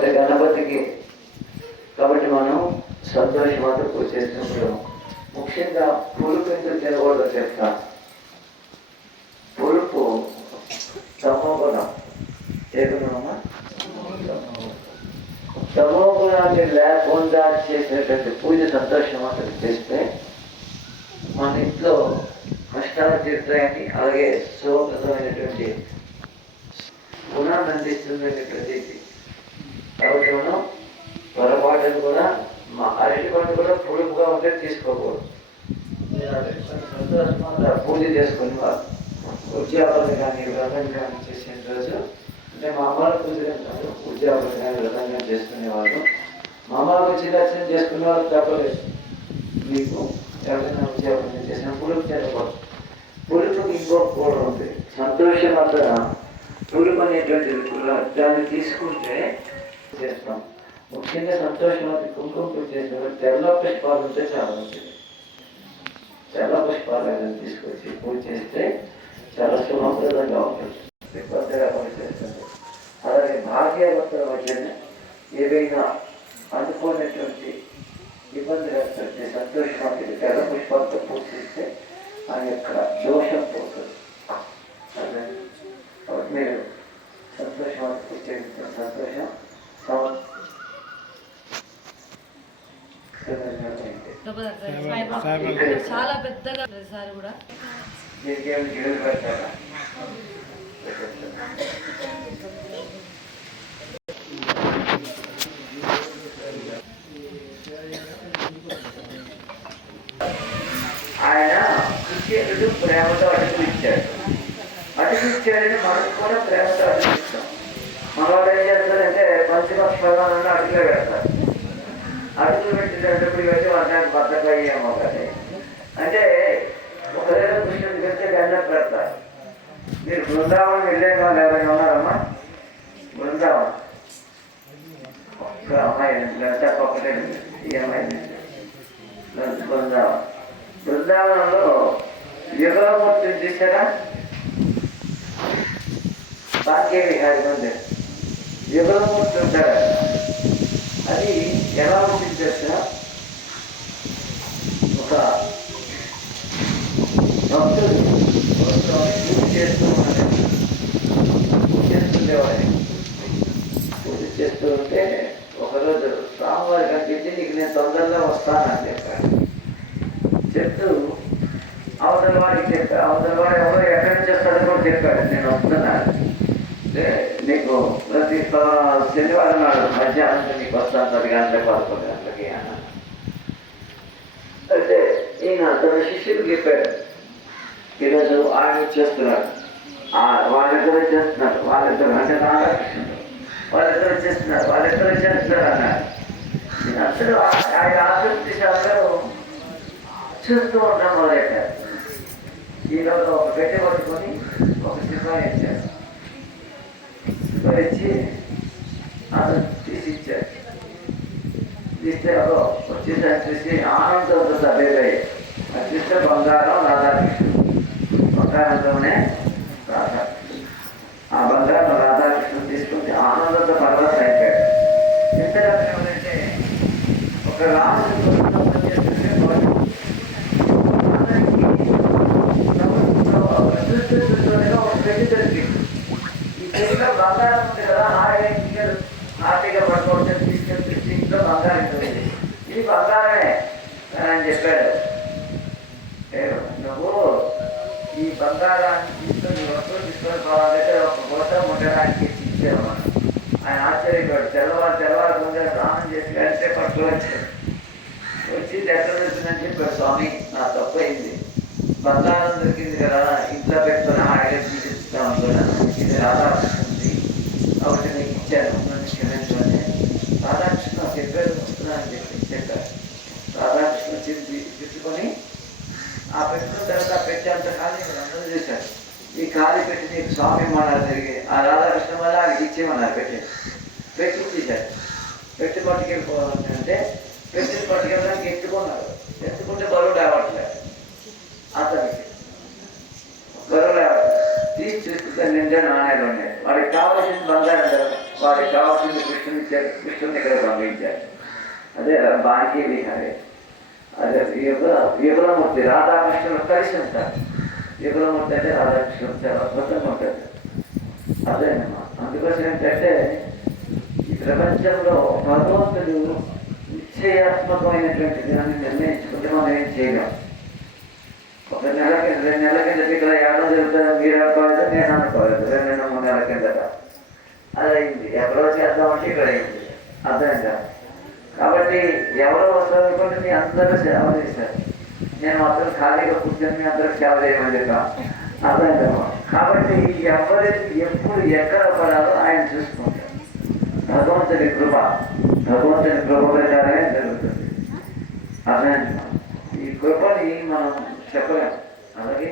లేకపోతే గణపతికి. కాబట్టి మనం సంతోషమాత పూజ చేసినప్పుడు ముఖ్యంగా పులుపు ఎందుకు తినకూడదు చెప్తా. పులుపు తమోగుణం. ఏమన్నా తమోగుణాన్ని లేకుండా చేసినటువంటి పూజ సంతోషమాతకు చేస్తే మన ఇంట్లో కష్టాలు తీరుతాయని అలాగే శుభప్రదమైనటువంటి గుణాన్ని అందిస్తుంది ప్రతీతి కాబట్టి మనం పొరపాటును కూడా మా అరటి పండు కూడా పులుపుగా ఉంటే తీసుకోకూడదు. పూజ చేసుకుని ఉద్యోగాలు కానీ వ్రతం కానీ చేసిన రోజు అంటే మా అమ్మాయి పూజలు అంటారు ఉద్యోగాలు కానీ వ్రతం కానీ చేసుకునేవాళ్ళు మా వచ్చి దర్శనం చేసుకునే వాళ్ళు తప్పలేదు. మీకు ఎవరైనా ఉద్యోగం చేసిన పులుపు తినకూడదు పులుపుకి ఇంకో కూర ఉంది. సంతోషం అక్కడ పులుపు అనేటువంటిది కూడా దాన్ని తీసుకుంటే చేస్తాం ముఖ్యంగా సంతోషవతి కుంకుమ పూజ చేసినప్పుడు తెల్ల పుష్పాలు ఉంటే చాలా మంచిది. తెల్ల పుష్పాలు ఏదైనా తీసుకొచ్చి పూజ చేస్తే చాలా సుమప్రదంగా ఉంటుంది. కొత్తగా పనిచేస్తుంది అలాగే భాగ్యవంతుల మధ్యనే ఏవైనా అనుకోనటువంటి ఇబ్బంది వస్తుంది సంతోషం తెల్ల పుష్పాలతో పూజిస్తే ఆ యొక్క దోషం పోతుంది. అదే. కాబట్టి మీరు సంతోషం చేసిన సంతోషం చాలా పెద్దగా కూడా. ఆయన క్రికెట్ ప్రేమతో అడుగు ఇచ్చాడు అడుగు ఇచ్చాడని మనం కూడా ప్రేమతో అడుగు ఇస్తాం మనవాడు ఏం చేస్తారు పంచపక్ష ప్రధానంలో అడుగులో పెడతారు అడుగులు పెట్టేటప్పుడు వచ్చి వాళ్ళకి బద్దగా అయ్యామో కానీ. అంటే ఒకవేళ కృష్ణుడికి వెళ్తే గండం పెడతారు మీరు బృందావనం వెళ్ళే వాళ్ళు ఎవరైనా ఉన్నారమ్మా? బృందావనం. ఒక్క అమ్మాయి లేకపోతే ఈ అమ్మాయి బృందావనం. బృందావనంలో యుగమూర్తిని చూసారా భాగ్య విహారి ఉంది. యుగమూర్తి ఉంటారు అది ఎలా ఉంటుంది తెలుసా? ఒక భక్తుడు పూజ చేస్తూ ఉన్నాడు చేస్తుండేవాడు. పూజ చేస్తూ ఉంటే ఒకరోజు స్వామివారి కనిపించి నీకు నేను తొందరగా వస్తానని చెప్పాడు. చెప్తూ అవతల వాడికి చెప్పాడు అవతల వాడు ఎవరు ఎక్కడి నుంచి వస్తాడో కూడా చెప్పాడు. నేను వస్తున్నాను శనివారం నాడు మధ్యాహ్నం నీకు వస్తాను పది గంటలకు పదకొండు గంటలకి అన్నాడు అయితే ఈయన తన శిష్యుడు చెప్పాడు ఈరోజు ఆయన చేస్తున్నాడు ఆ వాళ్ళిద్దరూ చేస్తున్నారు వాళ్ళిద్దరు అంటే రాధాకృష్ణుడు. వాళ్ళిద్దరూ చేస్తున్నారు వాళ్ళిద్దరూ చేస్తున్నారు అన్నారు. ఈయన అసలు ఆయన ఆసక్తి శాతం చూస్తూ ఉంటాం మొదలెట్టారు. ఈరోజు ఒక గట్టి పట్టుకొని ఒక సినిమా ఇచ్చారు సినిమా ఇచ్చి తీస్తే అదో వచ్చిందని చూసి ఆనందంతో సభ్యులయ్యి అది చూస్తే బంగారం రాధాకృష్ణుడు బంగారంతోనే రాధాకృష్ణుడు ఆ బంగారం రాధాకృష్ణుడు తీసుకుంటే ఆనందంతో పర్వత అయిపోయాడు. ఎంత అంటే ఒక రాముడు చేస్తుంటే వాడు ఇంట్లో బంగారం ఉంది కదా హాయిగా ఇంటికి హ్యాపీగా పడుకోవచ్చు తీసుకెళ్ళి ఇంట్లో బంగారం ఉంది ఇది బంగారమే అని చెప్పాడు ఏ, నువ్వు ఈ బంగారాన్ని తీసుకుని వస్తువులు తీసుకొని పోవాలంటే ఒక కోట ఉండడానికి ఇచ్చేవాడు. ఆయన ఆశ్చర్యపోయాడు. తెల్లవారు తెల్లవారు ముందే స్నానం చేసి వెళ్తే వచ్చాడు. వచ్చి ఎక్కడ వెళ్తుందని చెప్పాడు స్వామి నా తప్పు అయింది. బంగారం దొరికింది కదా ఇంట్లో పెట్టుకుని హాయిగా తీసుకుంటాం ఇది రాధాకృష్ణుంది కాబట్టి నీకు ఇచ్చాను నన్ను క్షమించమని రాధాకృష్ణ చెప్పాడు వస్తున్నా అని చెప్పి చెప్పారు రాధాకృష్ణ చెప్పి పెట్టుకొని ఆ పెట్టుకున్న తర్వాత ఆ పెట్టి అంత ఖాళీ అందరూ చేశారు ఈ ఖాళీ పెట్టి నీకు స్వామి మన్నారు తిరిగి ఆ రాధాకృష్ణ వల్ల పెట్టి పెట్టి తీశారు. పెట్టి పట్టుకెళ్ళిపోవాలంటే అంటే పెట్టి పట్టుకెళ్ళడానికి ఎత్తుకున్నారు. ఎత్తుకుంటే బరువు లేవట్లేదు. అతనికి బరువు లేవట్లేదు. తీసి చూస్తే నిండా నాణ్యాలు ఉన్నాయి. వాడికి కావాల్సిన బంగారం వాడికి వారికి కావాల్సింది కృష్ణుని కృష్ణుని దగ్గర పంపించారు. అదే బాకీ విహారే. అదే యుగ యుగలమూర్తి రాధాకృష్ణులు కలిసి ఉంటారు. యుగలమూర్తి అంటే రాధాకృష్ణులు చాలా అద్భుతంగా ఉంటుంది అదేనమ్మా. అందుకోసం ఏంటంటే ఈ ప్రపంచంలో భగవంతుడు నిశ్చయాత్మకమైనటువంటి దాన్ని నిర్ణయించుకుంటే మనం ఏం చేయగలం ఒక నెల కింద రెండు నెలల కింద ఇక్కడ ఏడో జరుగుతుందో? మీరు అనుకోలేదు నేను అనుకోలేదు. రెండు రెండు మూడు నెలల కిందట అది అయింది ఎక్కడో చేద్దామంటే ఇక్కడ అయింది. అర్థమైందా? కాబట్టి ఎవరో వస్తారు అనుకుంటే మీ అందరూ సేవ చేశారు. నేను మాత్రం ఖాళీగా కూర్చొని మీ అందరూ సేవ చేయమని చెప్పాను అర్థమైందమ్మా ఎవరికి ఎప్పుడు ఎక్కడ పడాలో ఆయన చూసుకుంటారు భగవంతుని కృప భగవంతుని కృప ప్రకారమే జరుగుతుంది. అదే ఈ కృపని మనం చెప్పలేము అలాగే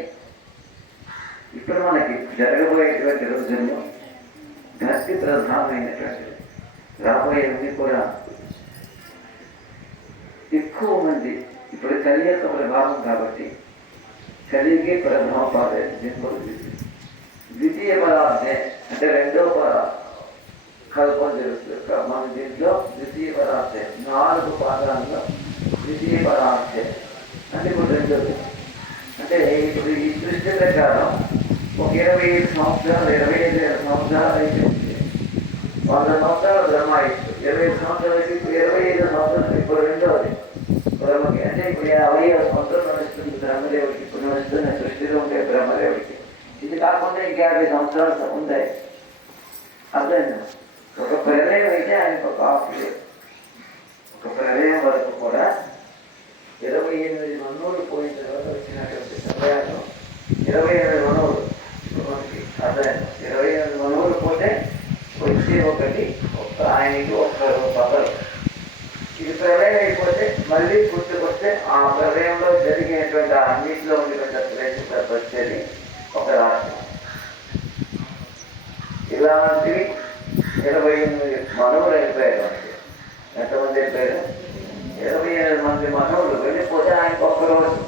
ఇప్పుడు మనకి జరగబోయేటువంటి రోజుల్లో భక్తి ప్రధానమైనటువంటి రాబోయేవన్నీ కూడా ఎక్కువ మంది ఇప్పుడు కలియక ప్రభావం కాబట్టి కలిగే ప్రభావం పాలేదు దీనికొరకు ద్వితీయ పదార్థే అంటే రెండో పద కల్పన జరుగుతుంది మన దీంట్లో ద్వితీయ పదార్థే నాలుగు పాదాల్లో ద్వితీయ పదార్థే అంటే ఇప్పుడు రెండోది అంటే ఇప్పుడు ఈ సృష్టి ప్రకారం ఒక ఇరవై ఐదు సంవత్సరాలు ఇరవై ఐదు సంవత్సరాలు అయితే వంద సంవత్సరాలు బ్రహ్మ బ్రహ్మాయిస్తు ఇరవై ఐదు సంవత్సరాలు అయితే ఇప్పుడు ఇరవై ఐదు సంవత్సరాలు ఇప్పుడు రెండోది. బ్రహ్మకి అంటే ఇప్పుడు యాభై ఐదు సంవత్సరాలు నడుస్తుంది. బ్రహ్మదేవుడికి ఇప్పుడు నడుస్తున్న సృష్టి కాకుండా యాభై సంవత్సరాలు ఉంది అర్థమైందా? ఒక ప్రళయం అయితే ఆయనకు ఒక ఆఫ్ ఒక ప్రళయం వరకు కూడా ఇరవై ఎనిమిది మనోళ్ళు పోయిన తర్వాత వచ్చినటువంటి సమయాలు ఇరవై ఎనిమిది మనోళ్ళు మనకి అర్థమైంది? ఇరవై ఎనిమిది మనోళ్ళు పోతే వచ్చే ఒకటి ఒక ఆయనకి ఒక్క పదలు ఇది ప్రళయం అయిపోతే మళ్ళీ గుర్తుకొస్తే ఆ ప్రళయంలో జరిగినటువంటి ఆ అన్నింటిలో ఉన్నటువంటి ప్రదేశం వచ్చేది ఒక రాష్ట్రం ఇలాంటివి ఇరవై ఎనిమిది మనవులు అయిపోయారు మనకి ఎంతమంది అయిపోయారు? ఇరవై ఎనిమిది మంది మనవులు వెళ్ళిపోతే ఆయనకు ఒక్క రోజు.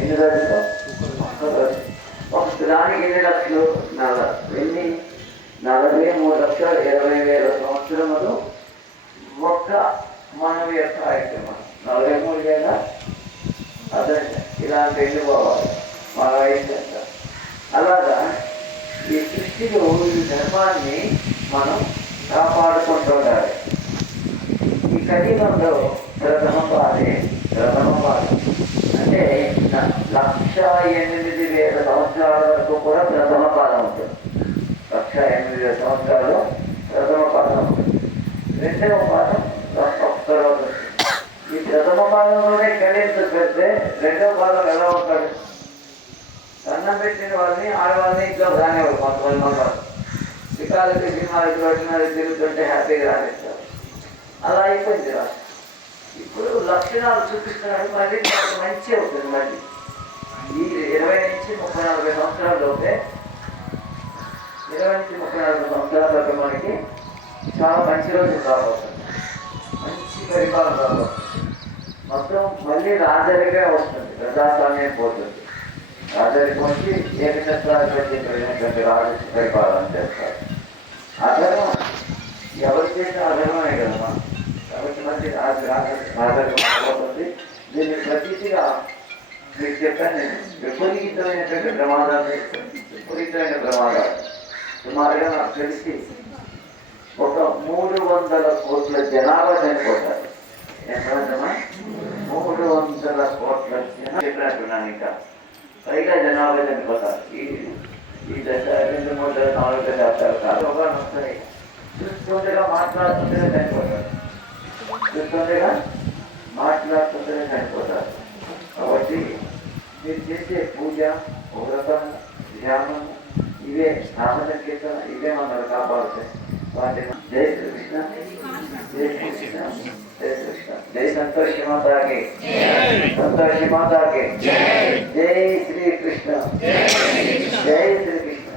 ఎన్ని రోజులు? ఒక్క రోజు. ఒక దానికి ఎన్ని లక్షలు? నలభై. ఎన్ని? నలభై మూడు లక్షల ఇరవై వేల సంవత్సరములు ఒక్క మనవి యొక్క కార్యక్రమం నలభై మూడు వేల? అదే ఇలాంటి వెళ్ళిపోవాలి మన వయసు ఎంత? అలాగా ఈ ఈ ధర్మాన్ని మనం కాపాడుకుంటూ ఉండాలి ఈ కలియుగంలో ప్రథమ పాదే ప్రథమ పాదం అంటే లక్ష ఎనిమిది వేల సంవత్సరాల వరకు కూడా ప్రథమ పాదం ఉంటుంది. లక్ష ఎనిమిది వేల సంవత్సరాలు ప్రథమ పాదం ఉంటుంది. రెండవ పాదం ఒక్క రోజు ఈ ప్రథమ పాదంలోనే కనీసం పెడితే రెండవ పాదం ఎలా ఉంటాడు అన్నం పెట్టిన వాళ్ళని ఆడవాళ్ళని ఇంట్లో దాని కొంతమంది మంది వికాలకి సినిమాలకి వచ్చినారు తిరుగుతుంటే హ్యాపీగా రానిస్తారు అలా అయిపోయింది రాష్ట్రం ఇప్పుడు లక్షణాలు చూపిస్తున్నాడు మళ్ళీ మనకు మంచి అవుతుంది మళ్ళీ ఈ ఇరవై నుంచి ముప్పై నలభై సంవత్సరాలలోపే ఇరవై నుంచి ముప్పై నలభై సంవత్సరాలలోపే మనకి చాలా మంచి రోజులు రాబోతుంది మంచి పరిపాలన రాబోతుంది. మొత్తం మళ్ళీ రాజరిగా వస్తుంది. ప్రజాస్వామ్యం పోతుంది. రాజరికం వచ్చి ఏకఛత్రాధిపత్యమైనటువంటి రాజు పరిపాలన చేస్తారు అధర్మం ఎవరు చేసిన అధర్మమే కదమ్మా కాబట్టి మంచి రాజ రాజరికం రాబోతుంది దీన్ని ప్రతీతిగా మీకు చెప్పాను నేను విపరీతమైనటువంటి ప్రమాదాలు విపరీతమైన ప్రమాదాలు సుమారుగా నాకు తెలిసి ఒక మూడు వందల కోట్ల జనాభా చనిపోతారు ఎంతమందమ్మా మూడు వందల కోట్ల జనాభా చెప్పినట్టున్నాను ఇంకా పైగా జనాభా చనిపోతారు ఈ ఈ దశ రెండు మూడు దశ నాలుగు దశ చేస్తారు కాదు ఒక వస్తాయి చూస్తుండగా మాట్లాడుతుంటేనే చనిపోతారు చూస్తుండగా మాట్లాడుతుంటేనే చనిపోతారు కాబట్టి మీరు చేసే పూజ వ్రతం ధ్యానం ఇవే నామ సంకీర్తన ఇవే మనల్ని కాపాడుతాయి వాటి జై శ్రీకృష్ణ జై శ్రీకృష్ణ జై కృష్ణ. జై సంతోషి మాతాకి సంతోషి మాతాకి జై శ్రీకృష్ణ జై శ్రీకృష్ణ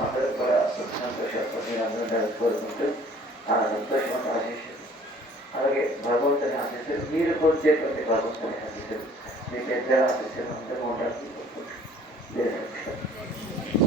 అందరూ కూడా సుఖ సంతోషాలు అందరూ కోరుకుంటూ ఆ సంతోషం ఆశిస్తుంది అలాగే భగవంతుని ఆశిస్తారు మీరు కోరుచేటువంటి భగవంతుని ఆశిస్తారు మీ ఆశిస్తారు అందరూ ఉండాలని జై శ్రీకృష్ణ